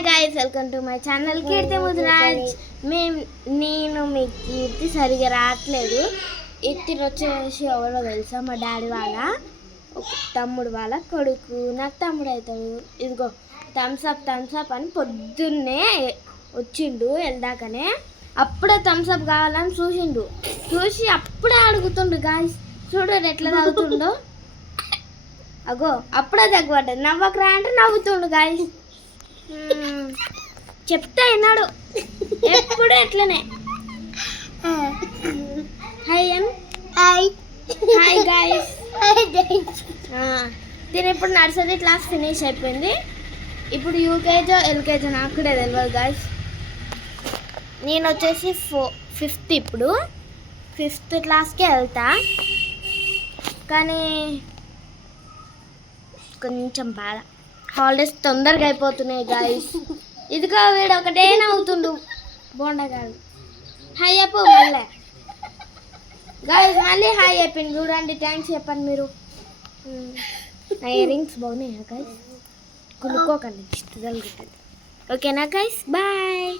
Hi guys, welcome to my channel Keerthi Mudiraj. నేను మీ కీర్తి సరిగా రావట్లేదు. ఇద్దరు వచ్చేసి ఎవరో తెలుసా, మా డాడీ వాళ్ళ తమ్ముడు వాళ్ళ కొడుకు. నాకు తమ్ముడు అవుతాడు. ఇదిగో థమ్స్అప్ అని పొద్దున్నే వచ్చిండు వెళ్దాకనే. అప్పుడే థమ్స్అప్ కావాలని చూసి అప్పుడే అడుగుతుండు. గాయ్స్ చూడు ఎట్లా తాగుతుండో. అగో అప్పుడే తగ్గుపడ్డది. నవ్వకరా అంటే నవ్వుతుండు. గాయ్స్ చెప్తే విన్నాడు ఎప్పుడు ఎట్లనే. Hi guys. దీని ఇప్పుడు నర్సరీ క్లాస్ ఫినిష్ అయిపోయింది. ఇప్పుడు యూకేజీ ఎల్కేజీ నాకు కూడా తెలియదు గాయ్స్. నేను వచ్చేసి ఫిఫ్త్, ఇప్పుడు 5th క్లాస్కే వెళ్తా. కానీ కొంచెం బాధ, హాలిడేస్ తొందరగా అయిపోతున్నాయి గాయ్స్. ఇదిగో వీడు ఒకటే నవ్వుతుండు బోండగాడు. హాయ్ చెప్పు మళ్ళీ గాయ్స్. మళ్ళీ హాయ్ చెప్పింది చూడండి. థ్యాంక్స్ చెప్పండి మీరు. నా ఇయర్ రింగ్స్ బాగున్నాయా గాయ్స్? కులుకోకండి, ఇష్టం. ఓకేనా గాయ్స్? బాయ్.